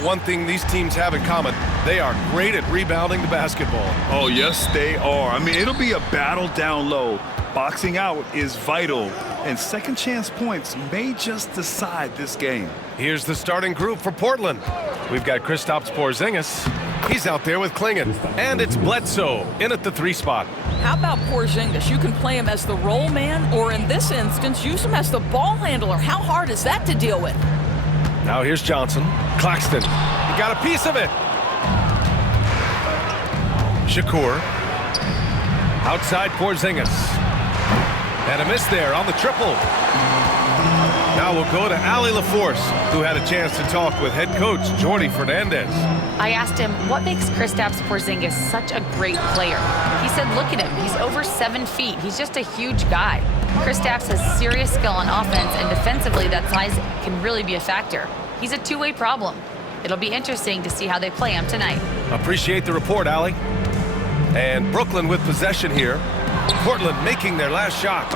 Yeah, one thing these teams have in common, they are great at rebounding the basketball. Oh, yes, they are. I mean, it'll be a battle down low. Boxing out is vital, and second chance points may just decide this game. Here's the starting group for Portland. We've got Kristaps Porzingis. He's out there with Klingon. And it's Bledsoe in at the 3 spot. How about Porzingis? You can play him as the roll man, or in this instance, use him as the ball handler. How hard is that to deal with? Now here's Johnson. Claxton. He got a piece of it. Shakur. Outside Porzingis. And a miss there on the triple. Now we'll go to Allie LaForce, who had a chance to talk with head coach Jordi Fernandez. I asked him, what makes Kristaps Porzingis such a great player? He said, look at him. He's over 7 feet. He's just a huge guy. Kristaps has serious skill on offense, and defensively, that size can really be a factor. He's a two-way problem. It'll be interesting to see how they play him tonight. Appreciate the report, Allie. And Brooklyn with possession here. Portland making their last shot.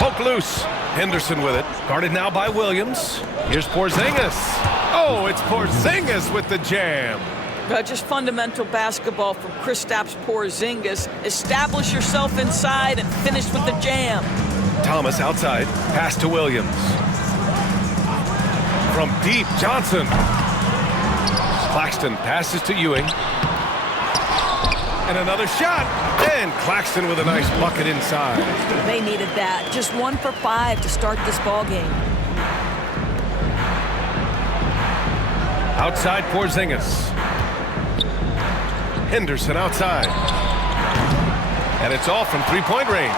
Poke loose. Henderson with it. Guarded now by Williams. Here's Porzingis. Oh, it's Porzingis with the jam. Just fundamental basketball from Kristaps Porzingis. Establish yourself inside and finish with the jam. Thomas outside. Pass to Williams. From deep, Johnson. Claxton passes to Ewing. And another shot. And Claxton with a nice bucket inside. They needed that. Just 1 for 5 to start this ball game. Outside Porzingis. Henderson outside. And it's off from 3-point range.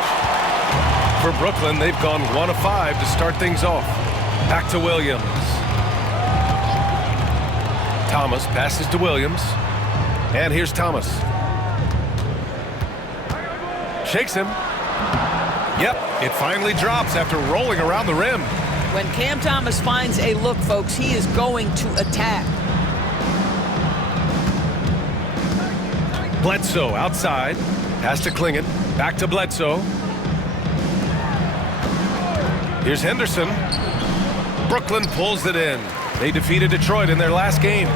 For Brooklyn, they've gone 1 of 5 to start things off. Back to Williams. Thomas passes to Williams. And here's Thomas. Shakes him. Yep, it finally drops after rolling around the rim. When Cam Thomas finds a look, folks, he is going to attack. Bledsoe outside. Pass to Klingon. Back to Bledsoe. Here's Henderson. Brooklyn pulls it in. They defeated Detroit in their last game.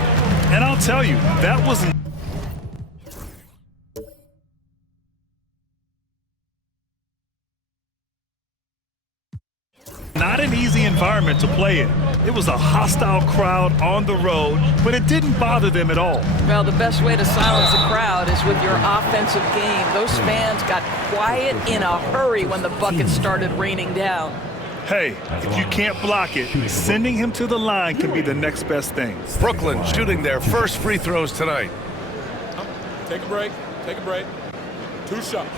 And I'll tell you, that wasn't not an easy environment to play in. It was a hostile crowd on the road, but it didn't bother them at all. Well, the best way to silence a crowd is with your offensive game. Those fans got quiet in a hurry when the buckets started raining down. Hey, if you can't block it, sending him to the line can be the next best thing. Brooklyn shooting their first free throws tonight. Take a break. Take a break. 2 shots.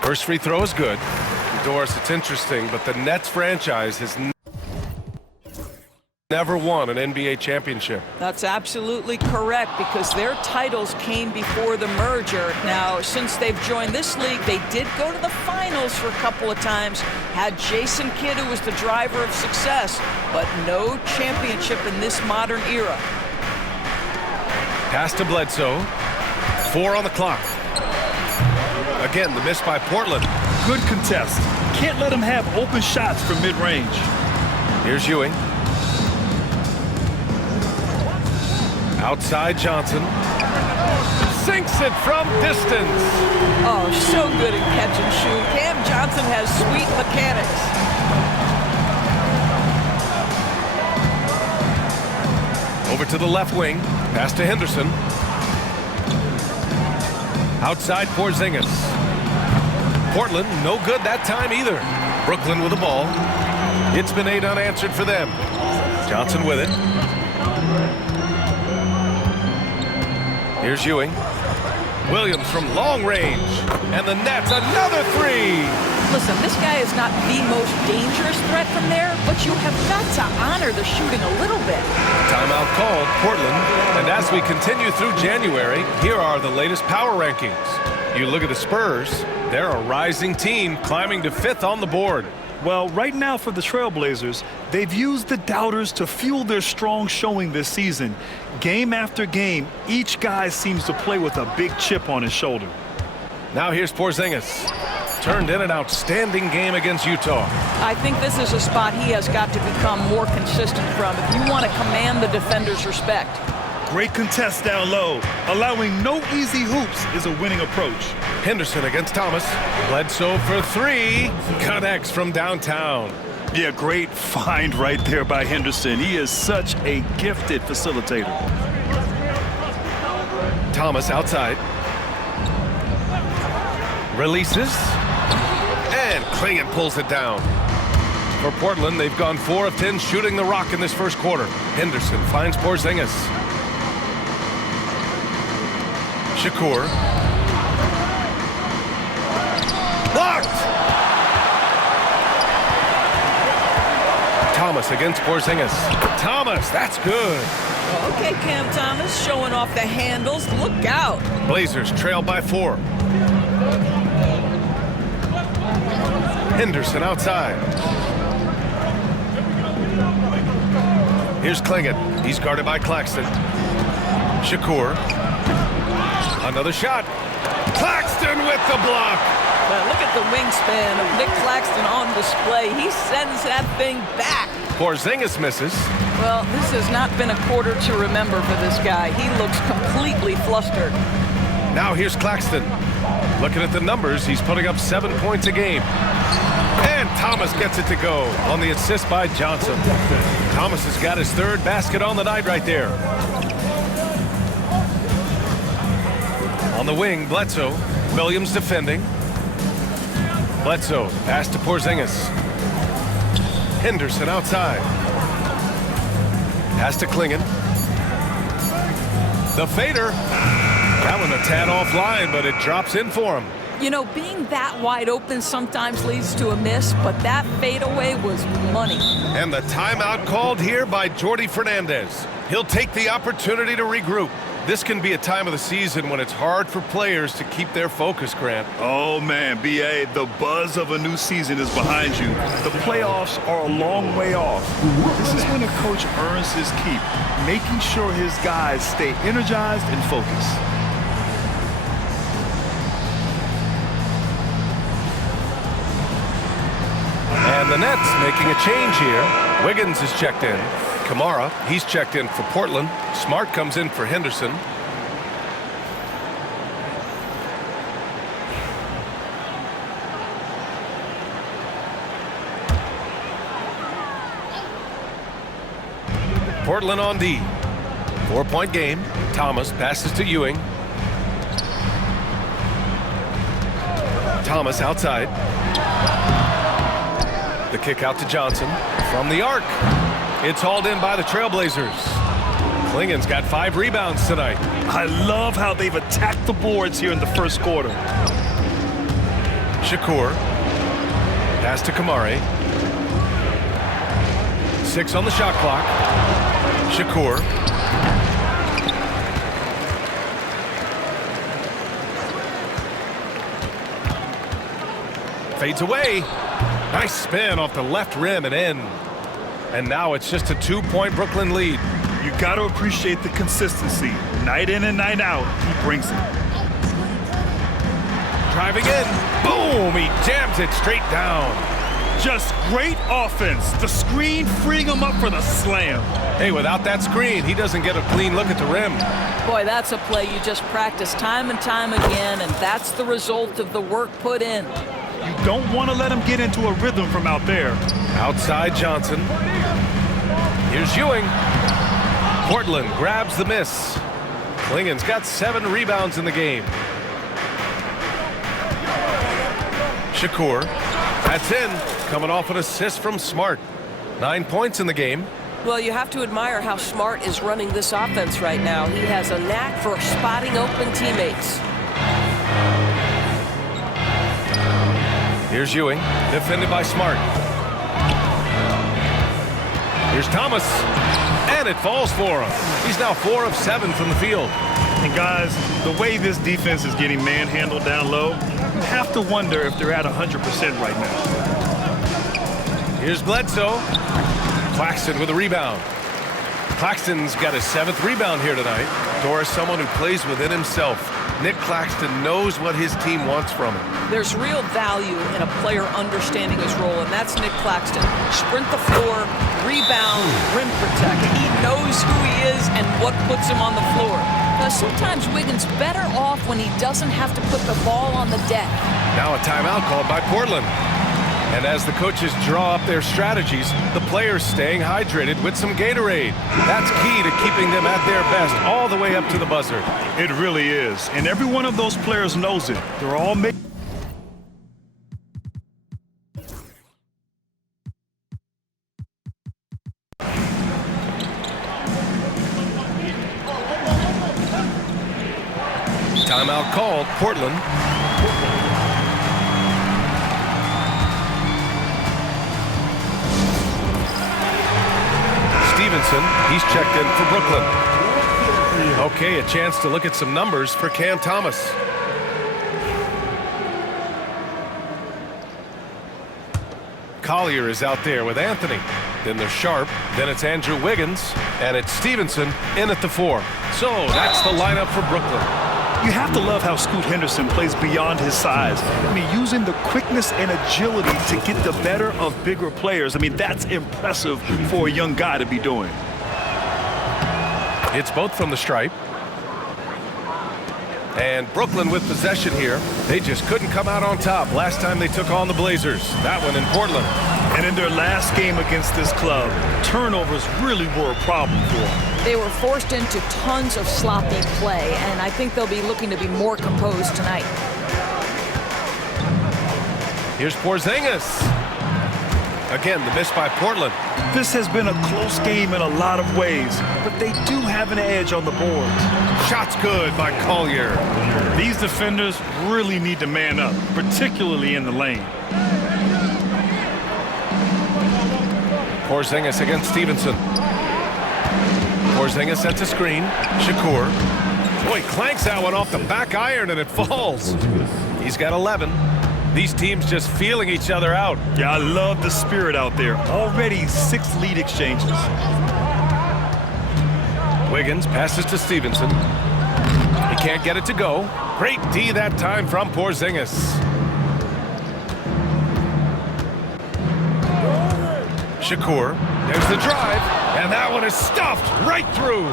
First free throw is good. Doris, it's interesting, but the Nets franchise has never won an NBA championship. That's absolutely correct, because their titles came before the merger. Now, since they've joined this league, they did go to the finals for a couple of times, had Jason Kidd, who was the driver of success, but no championship in this modern era. Pass to Bledsoe. 4 on the clock. Again, the miss by Portland. Good contest. Can't let him have open shots from mid-range. Here's Ewing. Outside Johnson. Sinks it from distance. Oh, so good at catch and shoot. Cam Johnson has sweet mechanics. Over to the left wing. Pass to Henderson. Outside Porzingis. Portland, no good that time either. Brooklyn with the ball. It's been 8 unanswered for them. Johnson with it. Here's Ewing. Williams from long range. And the Nets, another 3. Listen, this guy is not the most dangerous threat from there, but you have got to honor the shooting a little bit. Timeout called, Portland. And as we continue through January, here are the latest power rankings. You look at the Spurs, they're a rising team climbing to 5th on the board. Well, right now for the Trailblazers, they've used the doubters to fuel their strong showing this season. Game after game, each guy seems to play with a big chip on his shoulder. Now here's Porzingis. turned in an outstanding game against Utah. I think this is a spot he has got to become more consistent from if you want to command the defender's respect. Great contest down low. Allowing no easy hoops is a winning approach. Henderson against Thomas. Bledsoe for three. Connects from downtown. Yeah, great find right there by Henderson. He is such a gifted facilitator. Thomas outside. Releases. And Klingon pulls it down. For Portland, they've gone 4 of 10 shooting the rock in this first quarter. Henderson finds Porzingis. Shakur. Blocked! Thomas against Porzingis. Thomas, that's good. Okay, Cam Thomas showing off the handles. Look out. Blazers trail by 4. Henderson outside. Here's Klingon. He's guarded by Claxton. Shakur. Another shot. Claxton with the block. Well, look at the wingspan of Nick Claxton on display. He sends that thing back. Porzingis misses. Well, this has not been a quarter to remember for this guy. He looks completely flustered. Now here's Claxton. Looking at the numbers, he's putting up 7 points a game. And Thomas gets it to go on the assist by Johnson. Thomas has got his 3rd basket on the night right there. On the wing, Bledsoe. Williams defending. Bledsoe, pass to Porzingis. Henderson outside. Pass to Klingon. The fader. That one a tad offline, but it drops in for him. You know, being that wide open sometimes leads to a miss, but that fadeaway was money. And the timeout called here by Jordi Fernandez. He'll take the opportunity to regroup. This can be a time of the season when it's hard for players to keep their focus, Grant. Oh, man, B.A., the buzz of a new season is behind you. The playoffs are a long way off. This is when a coach earns his keep, making sure his guys stay energized and focused. And the Nets making a change here. Wiggins is checked in. Kamara, he's checked in for Portland. Smart comes in for Henderson. Portland on D. 4-point game. Thomas passes to Ewing. Thomas outside. The kick out to Johnson from the arc. It's hauled in by the Trailblazers. Klingon's got 5 rebounds tonight. I love how they've attacked the boards here in the first quarter. Shakur. Pass to Kamari. 6 on the shot clock. Shakur. Fades away. Nice spin off the left rim and in. And now it's just a 2-point Brooklyn lead. You got to appreciate the consistency. Night in and night out, he brings it. Driving in. Boom! He jams it straight down. Just great offense. The screen freeing him up for the slam. Hey, without that screen, he doesn't get a clean look at the rim. Boy, that's a play you just practice time and time again, and that's the result of the work put in. You don't want to let him get into a rhythm from out there. Outside Johnson. Here's Ewing. Portland grabs the miss. Klingon's got 7 rebounds in the game. Shakur. That's in. Coming off an assist from Smart. 9 points in the game. Well, you have to admire how Smart is running this offense right now. He has a knack for spotting open teammates. Here's Ewing, defended by Smart. Here's Thomas, and it falls for him. He's now 4 of 7 from the field. And guys, the way this defense is getting manhandled down low, you have to wonder if they're at 100% right now. Here's Bledsoe. Claxton with a rebound. Claxton's got his 7th rebound here tonight. Doris, someone who plays within himself. Nick Claxton knows what his team wants from him. There's real value in a player understanding his role, and that's Nick Claxton. Sprint the floor, rebound, rim protect. He knows who he is and what puts him on the floor. Now, sometimes Wiggins better off when he doesn't have to put the ball on the deck. Now a timeout called by Portland. And as the coaches draw up their strategies, the players staying hydrated with some Gatorade. That's key to keeping them at their best all the way up to the buzzer. It really is. And every one of those players knows it. They're all making... Timeout called, Portland. Stevenson, he's checked in for Brooklyn. Okay, a chance to look at some numbers for Cam Thomas. Collier is out there with Anthony. Then there's Sharp, then it's Andrew Wiggins, and it's Stevenson in at the 4. So that's the lineup for Brooklyn. You have to love how Scoot Henderson plays beyond his size. I mean, using the quickness and agility to get the better of bigger players. I mean, that's impressive for a young guy to be doing. It's both from the stripe. And Brooklyn with possession here. They just couldn't come out on top last time they took on the Blazers. That one in Portland. And in their last game against this club, turnovers really were a problem for them. They were forced into tons of sloppy play, and I think they'll be looking to be more composed tonight. Here's Porzingis. Again, the miss by Portland. This has been a close game in a lot of ways, but they do have an edge on the boards. Shot's good by Collier. These defenders really need to man up, particularly in the lane. Porzingis against Stevenson. Porzingis sets a screen. Shakur. Boy, clanks that one off the back iron and it falls. He's got 11. These teams just feeling each other out. Yeah, I love the spirit out there. Already 6 lead exchanges. Wiggins passes to Stevenson. He can't get it to go. Great D that time from Porzingis. Shakur. There's the drive. And that one is stuffed right through.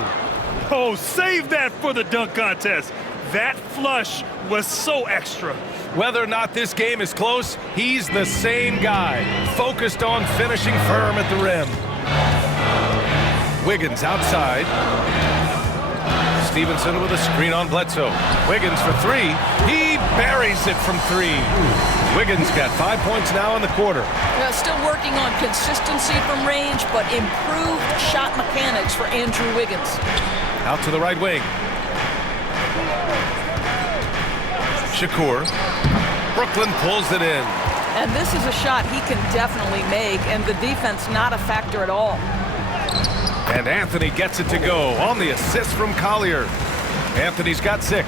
Oh, save that for the dunk contest. That flush was so extra. Whether or not this game is close, he's the same guy, focused on finishing firm at the rim. Wiggins outside. Stevenson with a screen on Bledsoe. Wiggins for 3. He buries it from 3. Wiggins got 5 points now in the quarter. Yeah, still working on consistency from range, but improved shot mechanics for Andrew Wiggins. Out to the right wing. Shakur. Brooklyn pulls it in. And this is a shot he can definitely make, and the defense not a factor at all. And Anthony gets it to go on the assist from Collier. Anthony's got 6.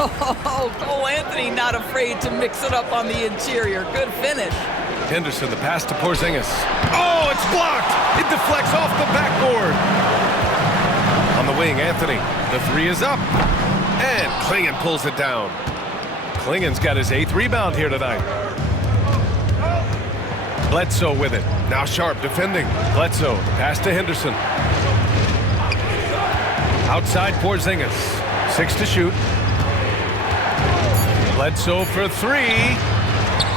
Oh, Anthony not afraid to mix it up on the interior. Good finish. Henderson, the pass to Porzingis. Oh, it's blocked. It deflects off the backboard. On the wing, Anthony. The 3 is up. And Klingon pulls it down. Klingon's got his 8th rebound here tonight. Bledsoe with it. Now Sharp defending. Bledsoe, the pass to Henderson. Outside Porzingis. 6 to shoot. Bledsoe for 3.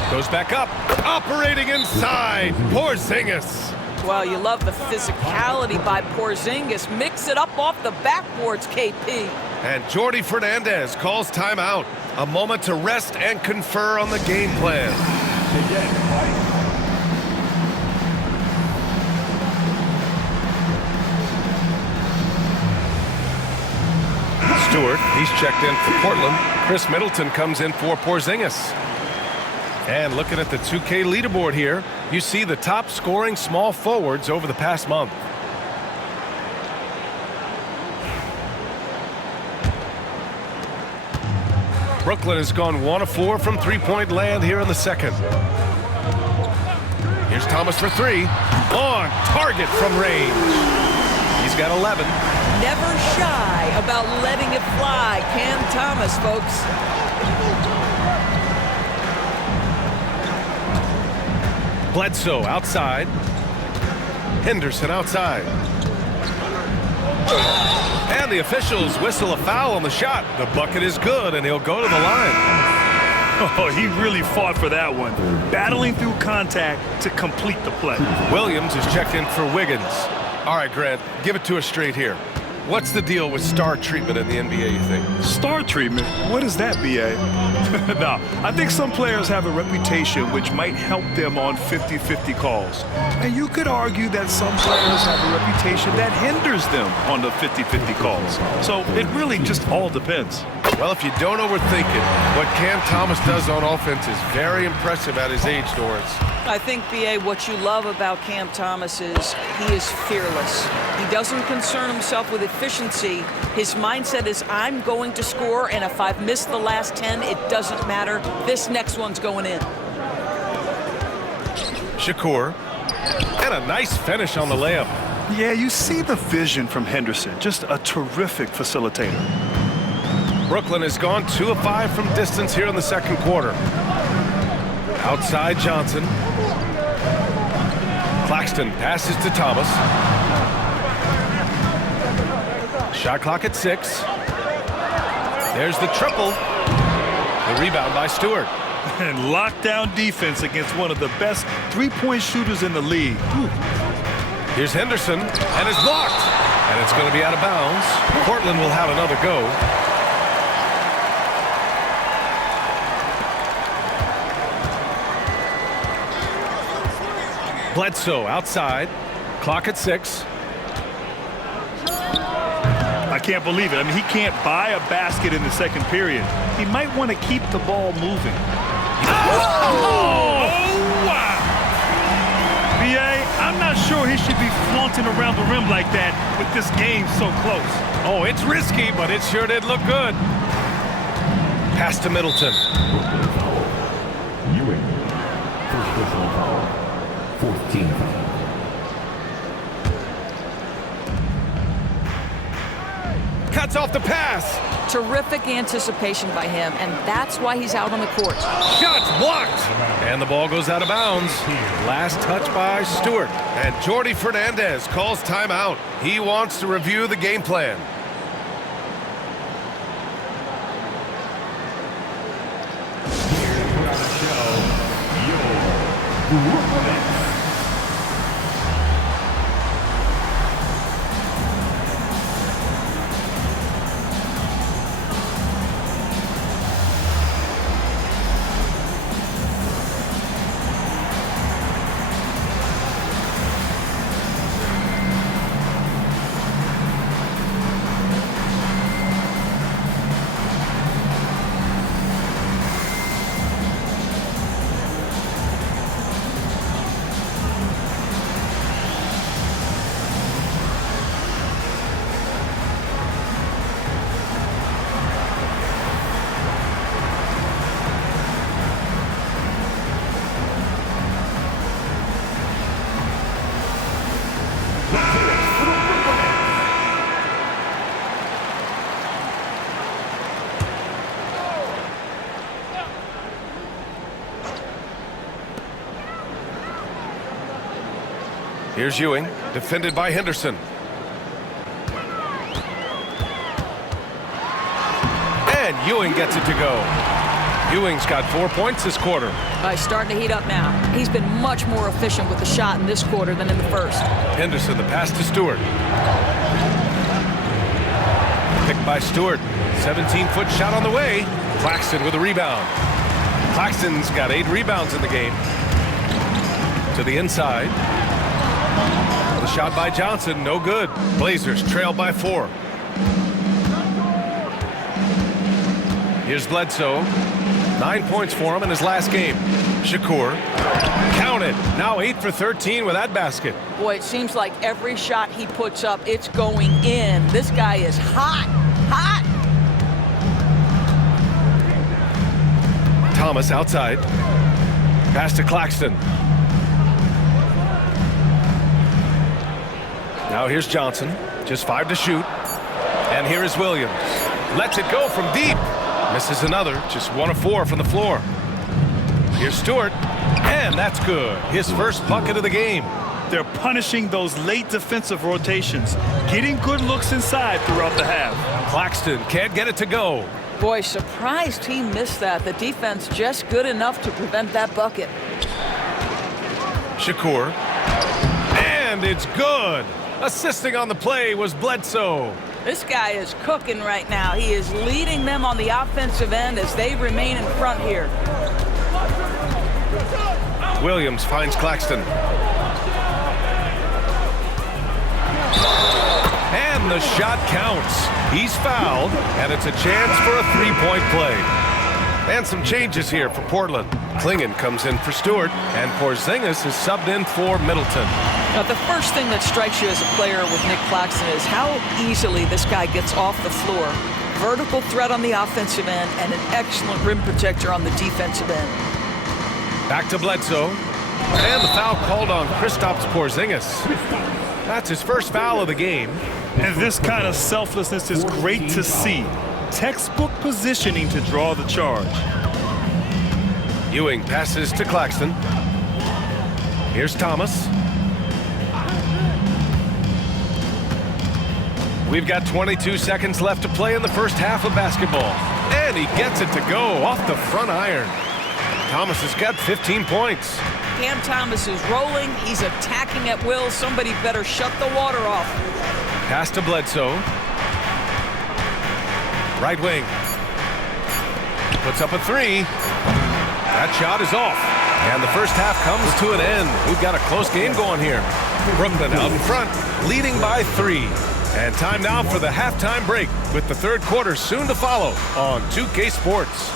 Goes back up. Operating inside. Porzingis. Well, you love the physicality by Porzingis. Mix it up off the backboards, KP. And Jordi Fernandez calls timeout. A moment to rest and confer on the game plan. Stewart, he's checked in for Portland. Chris Middleton comes in for Porzingis. And looking at the 2K leaderboard here, you see the top scoring small forwards over the past month. Brooklyn has gone 1 of 4 from three-point land here in the second. Here's Thomas for 3. On target from range. He's got 11. Never shy about letting it fly. Cam Thomas, folks. Bledsoe outside. Henderson outside. And the officials whistle a foul on the shot. The bucket is good, and he'll go to the line. Oh, he really fought for that one. Battling through contact to complete the play. Williams is checked in for Wiggins. All right, Grant, give it to us straight here. What's the deal with star treatment in the NBA, you think? Star treatment? What is that, B.A.? No, I think some players have a reputation which might help them on 50-50 calls. And you could argue that some players have a reputation that hinders them on the 50-50 calls. So it really just all depends. Well, if you don't overthink it, what Cam Thomas does on offense is very impressive at his age, Doris. I think, B.A., what you love about Cam Thomas is he is fearless. He doesn't concern himself with efficiency. His mindset is, I'm going to score, and if I've missed the last 10, it doesn't matter. This next one's going in. Shakur. And a nice finish on the layup. Yeah, you see the vision from Henderson. Just a terrific facilitator. Brooklyn has gone 2 of 5 from distance here in the second quarter. Outside Johnson. Claxton passes to Thomas. Shot clock at 6. There's the triple. The rebound by Stewart. And lockdown defense against one of the best three-point shooters in the league. Whew. Here's Henderson, and it's blocked. And it's going to be out of bounds. Portland will have another go. Bledsoe outside. Clock at 6. I can't believe it. I mean, he can't buy a basket in the second period. He might want to keep the ball moving. Oh, wow. B.A., I'm not sure he should be flaunting around the rim like that with this game so close. Oh, it's risky, but it sure did look good. Pass to Middleton. Ewing. First personal foul. 14. Cuts off the pass. Terrific anticipation by him, and that's why he's out on the court. Shots blocked. And the ball goes out of bounds. Last touch by Stewart. And Jordi Fernandez calls timeout. He wants to review the game plan. Here's Ewing, defended by Henderson. And Ewing gets it to go. Ewing's got 4 points this quarter. He's starting to heat up now. He's been much more efficient with the shot in this quarter than in the first. Henderson, the pass to Stewart. Picked by Stewart. 17-foot shot on the way. Claxton with a rebound. Claxton's got 8 rebounds in the game. To the inside. The shot by Johnson, no good. Blazers trail by 4. Here's Bledsoe. 9 points for him in his last game. Shakur. Counted. Now 8 for 13 with that basket. Boy, it seems like every shot he puts up, it's going in. This guy is hot. Hot. Thomas outside. Pass to Claxton. Now here's Johnson. Just 5 to shoot. And here is Williams. Lets it go from deep. Misses another, just 1 of 4 from the floor. Here's Stewart, and that's good. His first bucket of the game. They're punishing those late defensive rotations, getting good looks inside throughout the half. Claxton can't get it to go. Boy, surprised he missed that. The defense just good enough to prevent that bucket. Shakur, and it's good. Assisting on the play was Bledsoe. This guy is cooking right now. He is leading them on the offensive end as they remain in front here. Williams finds Claxton. And the shot counts. He's fouled, and it's a chance for a three-point play. And some changes here for Portland. Klingon comes in for Stewart, and Porzingis is subbed in for Middleton. Now, the first thing that strikes you as a player with Nick Claxton is how easily this guy gets off the floor. Vertical threat on the offensive end and an excellent rim protector on the defensive end. Back to Bledsoe. And the foul called on Kristaps Porzingis. That's his first foul of the game. And this kind of selflessness is great to see. Textbook positioning to draw the charge. Ewing passes to Claxton. Here's Thomas. We've got 22 seconds left to play in the first half of basketball. And he gets it to go off the front iron. Thomas has got 15 points. Cam Thomas is rolling. He's attacking at will. Somebody better shut the water off. Pass to Bledsoe. Right wing. Puts up a three. That shot is off. And the first half comes to an end. We've got a close game going here. Brooklyn out in front, leading by 3. And time now for the halftime break with the third quarter soon to follow on 2K Sports.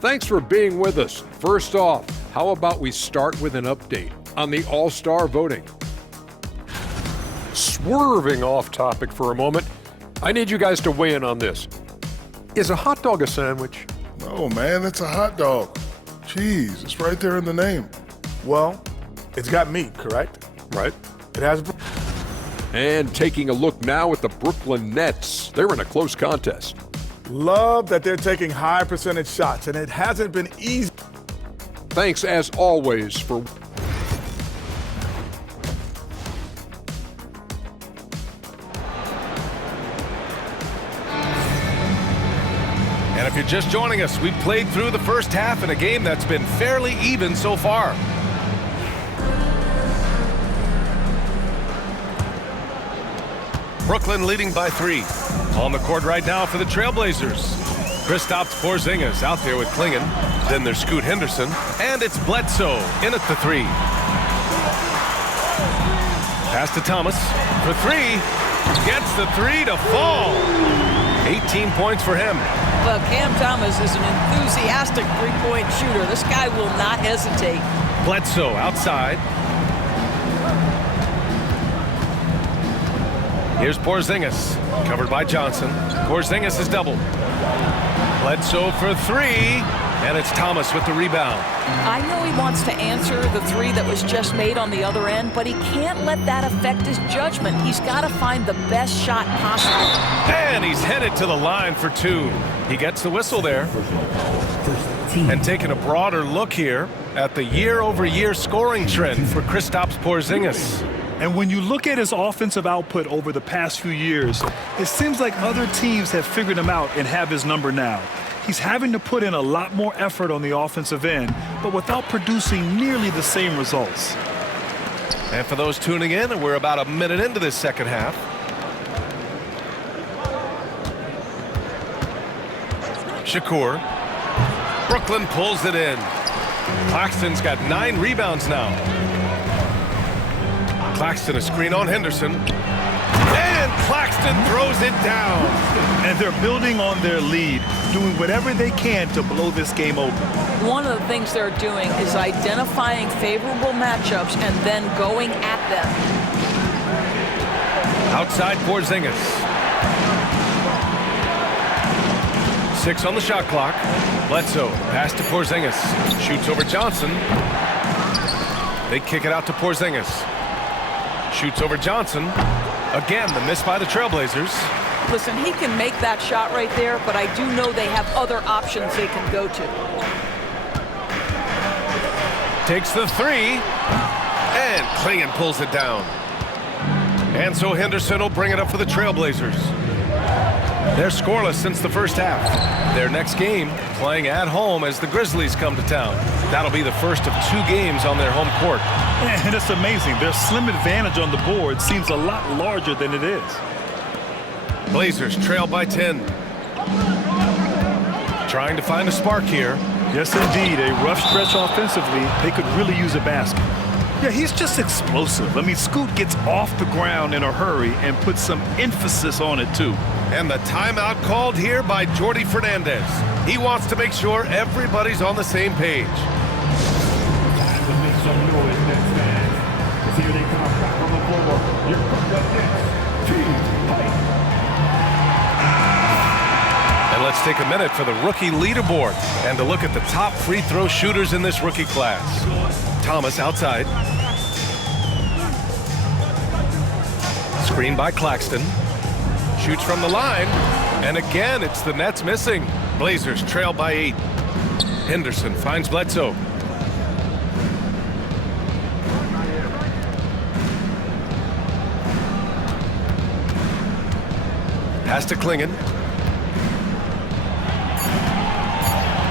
Thanks for being with us. First off, how about we start with an update on the All-Star voting? Swerving off topic for a moment, I need you guys to weigh in on this. Is a hot dog a sandwich? No, man, it's a hot dog. Cheese, it's right there in the name. Well, it's got meat, correct? Right. It has. And taking a look now at the Brooklyn Nets. They're in a close contest. Love that they're taking high percentage shots, and it hasn't been easy. Thanks, as always, for... And if you're just joining us, we've played through the first half in a game that's been fairly even so far. Brooklyn leading by 3. On the court right now for the Trailblazers. Kristaps Porzingis out there with Klingon. Then there's Scoot Henderson. And it's Bledsoe in at the 3. Pass to Thomas for 3. Gets the 3 to fall. 18 points for him. Well, Cam Thomas is an enthusiastic three-point shooter. This guy will not hesitate. Bledsoe outside. Here's Porzingis, covered by Johnson. Porzingis is doubled. Bledsoe for 3, and it's Thomas with the rebound. I know he wants to answer the 3 that was just made on the other end, but he can't let that affect his judgment. He's got to find the best shot possible. And he's headed to the line for 2. He gets the whistle there. And taking a broader look here at the year-over-year scoring trend for Kristaps Porzingis. And when you look at his offensive output over the past few years, it seems like other teams have figured him out and have his number now. He's having to put in a lot more effort on the offensive end, but without producing nearly the same results. And for those tuning in, we're about a minute into this second half. Shakur. Brooklyn pulls it in. Claxton's got 9 rebounds now. Claxton a screen on Henderson. And Claxton throws it down. And they're building on their lead, doing whatever they can to blow this game open. One of the things they're doing is identifying favorable matchups and then going at them. Outside Porzingis. 6 on the shot clock. Bledsoe, pass to Porzingis. Shoots over Johnson. They kick it out to Porzingis. Shoots over Johnson. Again, the miss by the Trailblazers. Listen, he can make that shot right there, but I do know they have other options they can go to. Takes the 3. And Klingon pulls it down. And so Henderson will bring it up for the Trailblazers. They're scoreless since the first half. Their next game playing at home as the Grizzlies come to town. That'll be the first of 2 games on their home court. And it's amazing. Their slim advantage on the board seems a lot larger than it is. Blazers trail by 10. Trying to find a spark here. Yes, indeed. A rough stretch offensively. They could really use a basket. Yeah, he's just explosive. I mean, Scoot gets off the ground in a hurry and puts some emphasis on it, too. And the timeout called here by Jordi Fernandez. He wants to make sure everybody's on the same page. Time to make some noise, Nets fans. Here they come back on the floor. Your Nets team fight. And let's take a minute for the rookie leaderboard and to look at the top free throw shooters in this rookie class. Thomas outside. Screen by Claxton. Shoots from the line. And again, it's the Nets missing. Blazers trail by 8. Henderson finds Bledsoe. Pass to Klingon.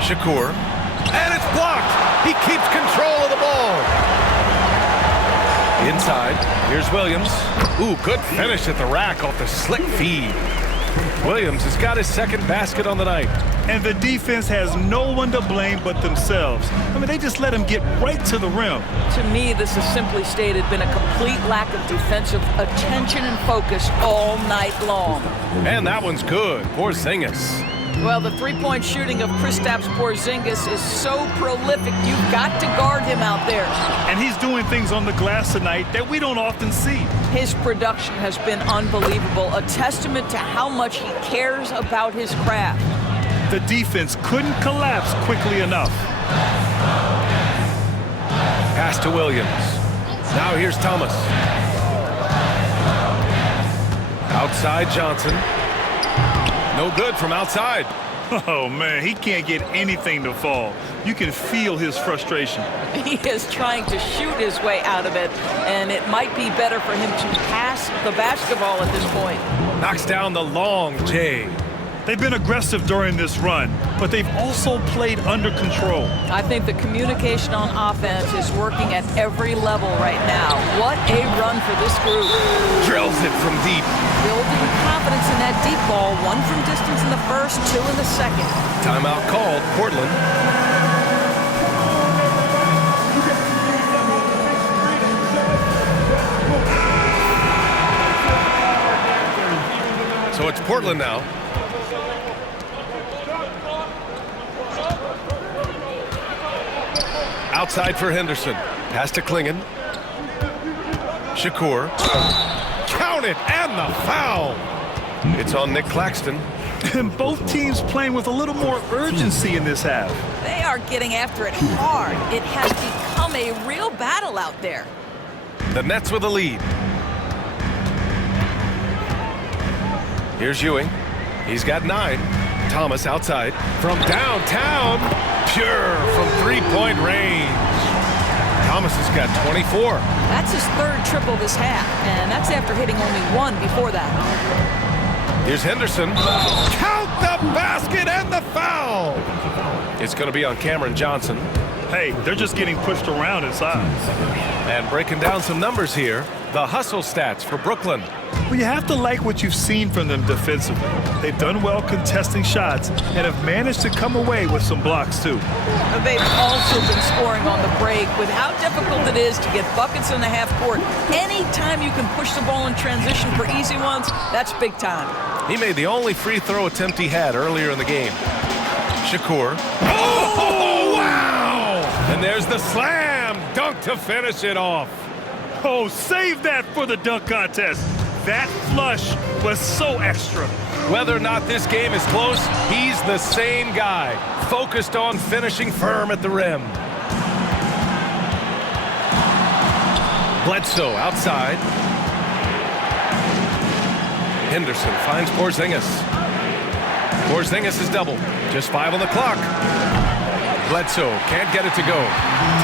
Shakur. And it's blocked. He keeps control of the ball. Inside. Here's Williams. Ooh, good finish at the rack off the slick feed. Williams has got his second basket on the night. And the defense has no one to blame but themselves. I mean, they just let him get right to the rim. To me, this has simply stated been a complete lack of defensive attention and focus all night long. And that one's good. Porzingis. Well, the three-point shooting of Kristaps Porzingis is so prolific. You've got to guard him out there. And he's doing things on the glass tonight that we don't often see. His production has been unbelievable, a testament to how much he cares about his craft. The defense couldn't collapse quickly enough. Pass to Williams. Now here's Thomas. Outside Johnson. No good from outside. Oh, man, he can't get anything to fall. You can feel his frustration. He is trying to shoot his way out of it, and it might be better for him to pass the basketball at this point. Knocks down the long J. They've been aggressive during this run, but they've also played under control. I think the communication on offense is working at every level right now. What a run for this group. Drills it from deep. Building confidence in that deep ball. 1 from distance in the first, 2 in the second. Timeout called. Portland. So it's Portland now. Outside for Henderson. Pass to Klingon. Shakur. Count it, and the foul. It's on Nick Claxton. And both teams playing with a little more urgency in this half. They are getting after it hard. It has become a real battle out there. The Nets with a lead. Here's Ewing. He's got 9. Thomas outside. From downtown. Pure from three-point range. Thomas has got 24. That's his 3rd triple this half, and that's after hitting only 1 before that. Here's Henderson. Count the basket and the foul. It's going to be on Cameron Johnson. Hey, they're just getting pushed around inside. And breaking down some numbers here, the hustle stats for Brooklyn. Well, you have to like what you've seen from them defensively. They've done well contesting shots and have managed to come away with some blocks, too. They've also been scoring on the break. With how difficult it is to get buckets in the half court, anytime you can push the ball in transition for easy ones, that's big time. He made the only free throw attempt he had earlier in the game. Shakur. Oh, wow! And there's the slam dunk to finish it off. Oh, save that for the dunk contest. That flush was so extra. Whether or not this game is close, he's the same guy, focused on finishing firm at the rim. Bledsoe outside. Henderson finds Porzingis. Porzingis is doubled. Just 5 on the clock. Bledsoe can't get it to go.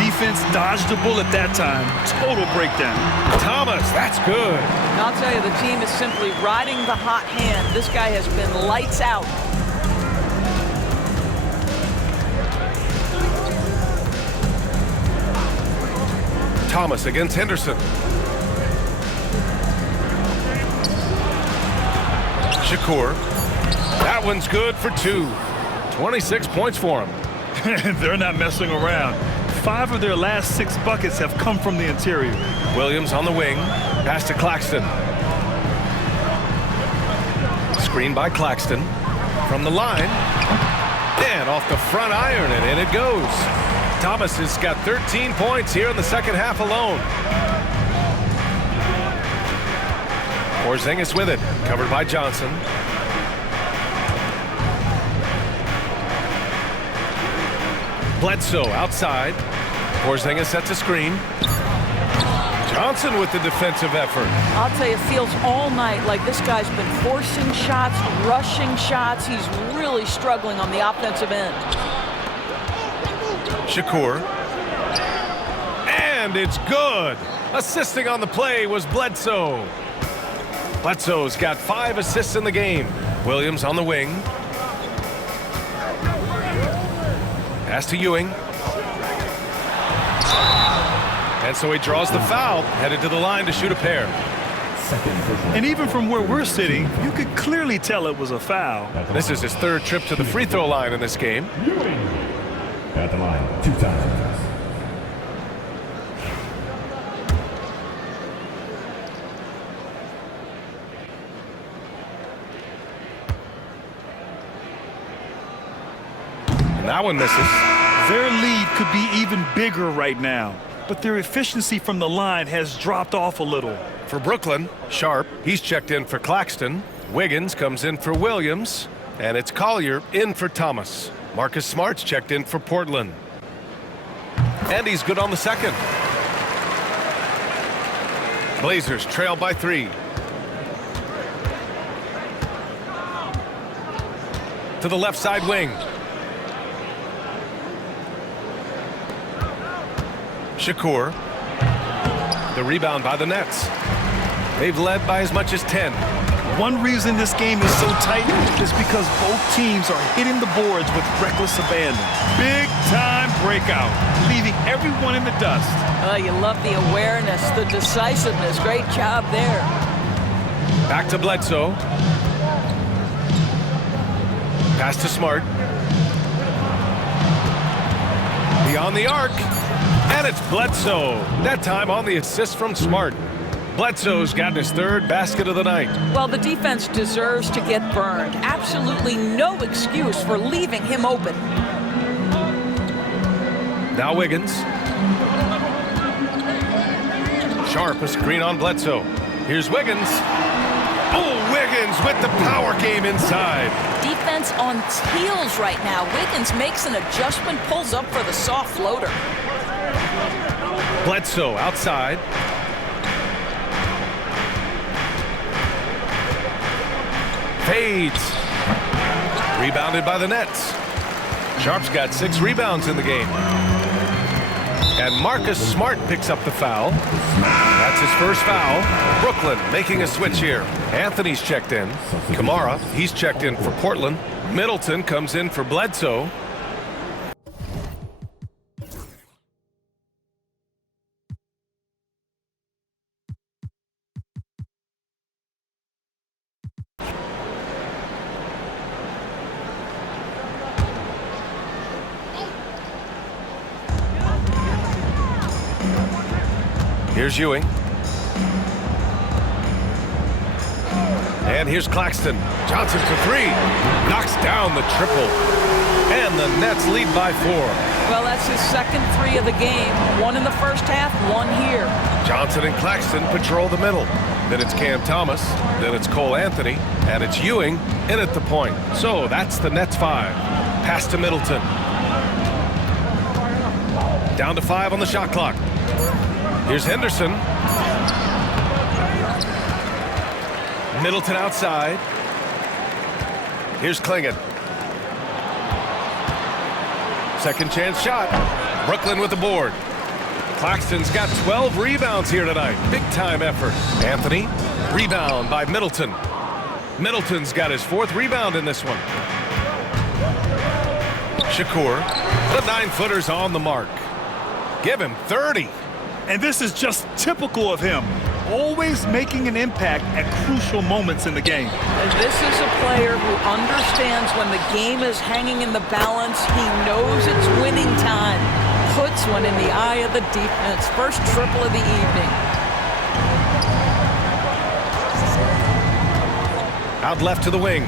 Defense dodged a bullet that time. Total breakdown. Thomas, that's good. And I'll tell you, the team is simply riding the hot hand. This guy has been lights out. Thomas against Henderson. Shakur. That one's good for 2. 26 points for him. They're not messing around. 5 of their last 6 buckets have come from the interior. Williams on the wing. Pass to Claxton. Screen by Claxton. From the line. And off the front iron, and in it goes. Thomas has got 13 points here in the second half alone. Porzingis with it. Covered by Johnson. Bledsoe outside. Porzingis sets a screen. Johnson with the defensive effort. I'll tell you, it feels all night like this guy's been forcing shots, rushing shots. He's really struggling on the offensive end. Shakur. And it's good. Assisting on the play was Bledsoe. Bledsoe's got 5 assists in the game. Williams on the wing. Pass to Ewing. And so he draws the foul, headed to the line to shoot a pair. And even from where we're sitting, you could clearly tell it was a foul. This is his 3rd trip to the free throw line in this game. Ewing at the line 2 times. And that one misses. Their lead could be even bigger right now, but their efficiency from the line has dropped off a little. For Brooklyn, Sharp, he's checked in for Claxton. Wiggins comes in for Williams. And it's Collier in for Thomas. Marcus Smart's checked in for Portland. And he's good on the second. Blazers trail by 3. To the left side wing. Shakur. The rebound by the Nets. They've led by as much as 10. One reason this game is so tight is because both teams are hitting the boards with reckless abandon. Big time breakout, leaving everyone in the dust. Oh, you love the awareness, the decisiveness. Great job there. Back to Bledsoe. Pass to Smart. Beyond the arc. And it's Bledsoe. That time on the assist from Smart. Bledsoe's gotten his 3rd basket of the night. Well, the defense deserves to get burned. Absolutely no excuse for leaving him open. Now Wiggins. Sharp, a screen on Bledsoe. Here's Wiggins. Oh, Wiggins with the power game inside. Defense on its heels right now. Wiggins makes an adjustment, pulls up for the soft floater. Bledsoe outside. Fades. Rebounded by the Nets. Sharp's got 6 rebounds in the game. And Marcus Smart picks up the foul. That's his first foul. Brooklyn making a switch here. Anthony's checked in. Kamara, he's checked in for Portland. Middleton comes in for Bledsoe. Here's Ewing. And here's Claxton. Johnson for three. Knocks down the triple. And the Nets lead by 4. Well, that's his second 3 of the game. 1 in the first half, 1 here. Johnson and Claxton patrol the middle. Then it's Cam Thomas. Then it's Cole Anthony. And it's Ewing in at the point. So that's the Nets 5. Pass to Middleton. Down to 5 on the shot clock. Here's Henderson. Middleton outside. Here's Klingon. Second chance shot. Brooklyn with the board. Claxton's got 12 rebounds here tonight. Big time effort. Anthony. Rebound by Middleton. Middleton's got his 4th rebound in this one. Shakur. The 9-footer's on the mark. Give him 30. And this is just typical of him. Always making an impact at crucial moments in the game. And this is a player who understands when the game is hanging in the balance. He knows it's winning time. Puts one in the eye of the defense. First triple of the evening. Out left to the wing.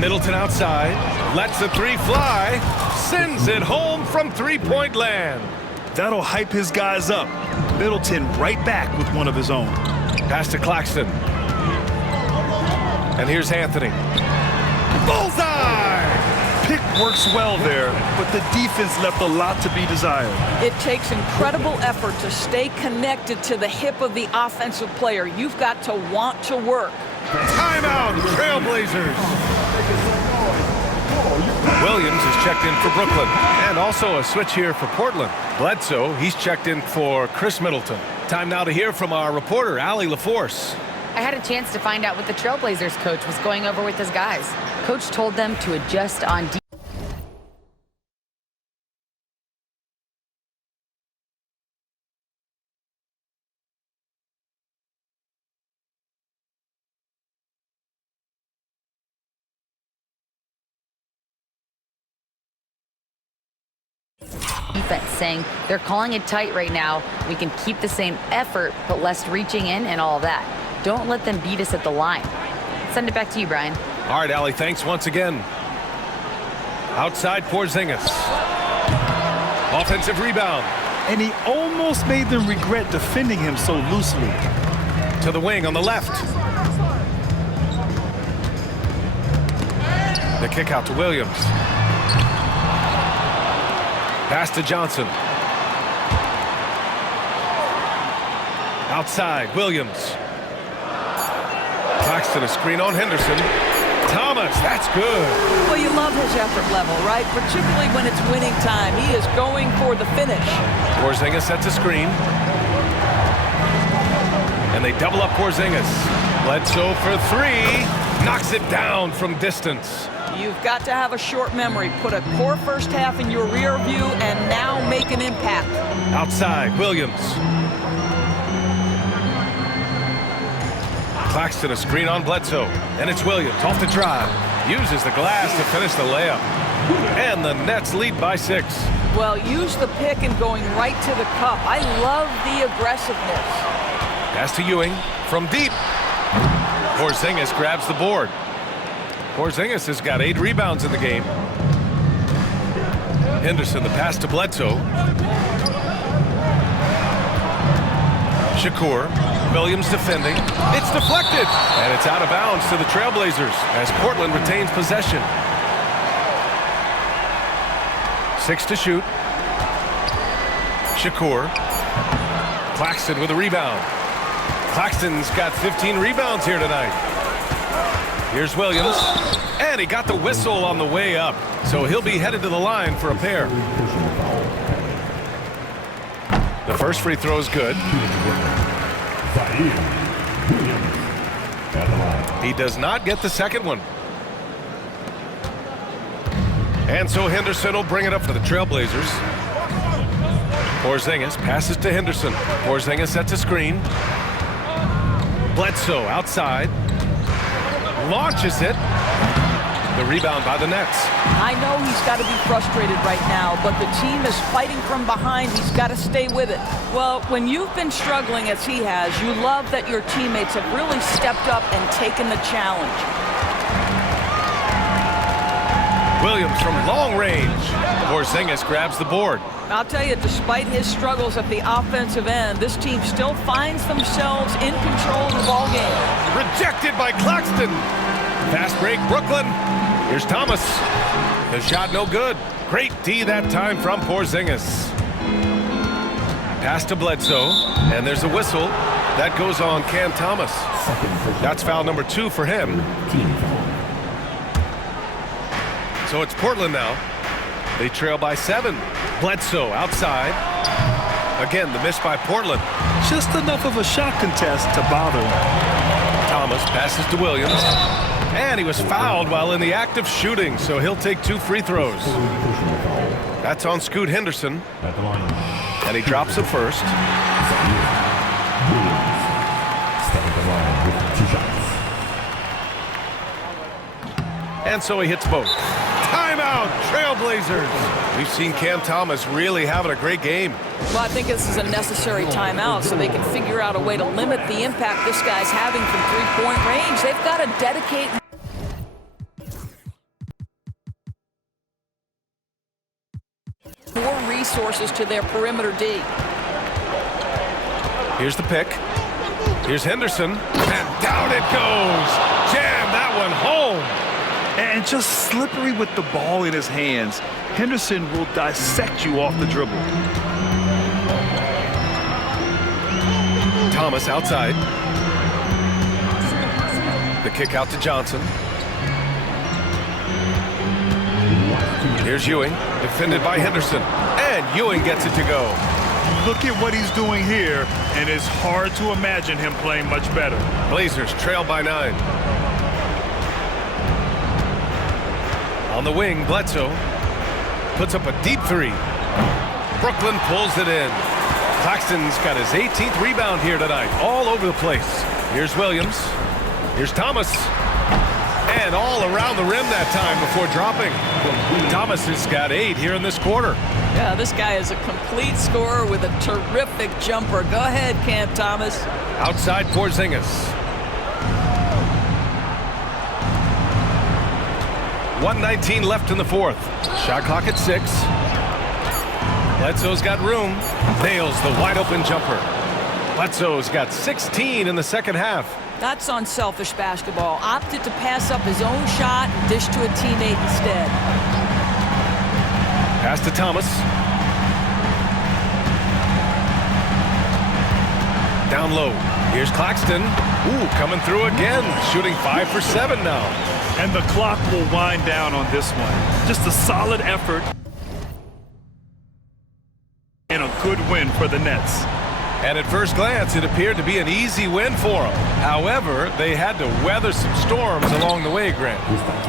Middleton outside. Lets the 3 fly. Sends it home from 3-point land. That'll hype his guys up. Middleton right back with one of his own. Pass to Claxton. And here's Anthony. Bullseye! Pick works well there, but the defense left a lot to be desired. It takes incredible effort to stay connected to the hip of the offensive player. You've got to want to work. Timeout, Trailblazers. Williams is checked in for Brooklyn. And also a switch here for Portland. Bledsoe, he's checked in for Chris Middleton. Time now to hear from our reporter, Allie LaForce. I had a chance to find out what the Trailblazers coach was going over with his guys. Coach told them to adjust on defense, saying they're calling it tight right now. We can keep the same effort, but less reaching in and all of that. Don't let them beat us at the line. Send it back to you, Brian. All right, Allie, thanks once again. Outside Porzingis. Offensive rebound. And he almost made them regret defending him so loosely. To the wing on the left. The kick out to Williams. Pass to Johnson. Outside, Williams. Claxton, a screen on Henderson. Thomas, that's good. Well, you love his effort level, right? Particularly when it's winning time. He is going for the finish. Porzingis sets a screen. And they double up Porzingis. Bledsoe for 3. Knocks it down from distance. You've got to have a short memory. Put a poor first half in your rear view and now make an impact. Outside, Williams. Claxton, a screen on Bledsoe. And it's Williams off the drive. Uses the glass to finish the layup. And the Nets lead by 6. Well, use the pick and going right to the cup. I love the aggressiveness. Pass to Ewing from deep. Porzingis grabs the board. Porzingis has got 8 rebounds in the game. Henderson, the pass to Bledsoe. Shakur. Williams defending. It's deflected. And it's out of bounds to the Trailblazers as Portland retains possession. 6 to shoot. Shakur. Claxton with a rebound. Claxton's got 15 rebounds here tonight. Here's Williams. And he got the whistle on the way up. So he'll be headed to the line for a pair. The first free throw is good. He does not get the second one. And so Henderson will bring it up for the Trailblazers. Porzingis passes to Henderson. Porzingis sets a screen. Bledsoe outside. Launches it. The rebound by the Nets. I know he's got to be frustrated right now, but the team is fighting from behind. He's got to stay with it. Well, when you've been struggling as he has, you love that your teammates have really stepped up and taken the challenge. Williams from long range. Porzingis grabs the board. I'll tell you, despite his struggles at the offensive end, this team still finds themselves in control of the ball game. Rejected by Claxton. Fast break, Brooklyn. Here's Thomas. The shot no good. Great D that time from Porzingis. Pass to Bledsoe, and there's a whistle. That goes on Cam Thomas. That's foul number 2 for him. So it's Portland now. They trail by 7. Bledsoe outside. Again, the miss by Portland. Just enough of a shot contest to bother him. Thomas passes to Williams. And he was fouled while in the act of shooting, so he'll take 2 free throws. That's on Scoot Henderson. And he drops the first. And so he hits both. Timeout, Trailblazers. We've seen Cam Thomas really having a great game. Well, I think this is a necessary timeout so they can figure out a way to limit the impact this guy's having from three-point range. They've got to dedicate more resources to their perimeter D. Here's the pick. Here's Henderson. And down it goes. Jam that one home. And just slippery with the ball in his hands. Henderson will dissect you off the dribble. Thomas outside. The kick out to Johnson. Here's Ewing, defended by Henderson. And Ewing gets it to go. Look at what he's doing here, and it's hard to imagine him playing much better. Blazers trail by 9. On the wing, Bledsoe puts up a deep 3. Brooklyn pulls it in. Claxton's got his 18th rebound here tonight, all over the place. Here's Williams. Here's Thomas. And all around the rim that time before dropping. Thomas has got 8 here in this quarter. Yeah, this guy is a complete scorer with a terrific jumper. Go ahead, Cam Thomas. Outside Porzingis. 1:19 left in the 4th. Shot clock at 6. Bledsoe's got room. Nails the wide open jumper. Bledsoe's got 16 in the second half. That's unselfish basketball. Opted to pass up his own shot and dish to a teammate instead. Pass to Thomas. Down low. Here's Claxton. Ooh, coming through again. Shooting 5 for 7 now. And the clock will wind down on this one. Just a solid effort. And a good win for the Nets. And at first glance, it appeared to be an easy win for them. However, they had to weather some storms along the way, Grant.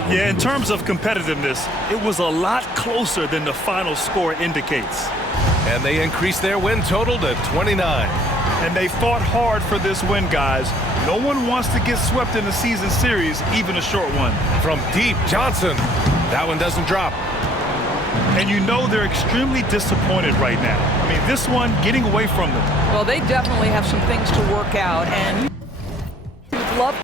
Yeah, in terms of competitiveness, it was a lot closer than the final score indicates. And they increased their win total to 29. And they fought hard for this win, guys. No one wants to get swept in the season series, even a short one. From deep, Johnson. That one doesn't drop. And you know they're extremely disappointed right now. I mean, this one getting away from them. Well, they definitely have some things to work out, and you'd love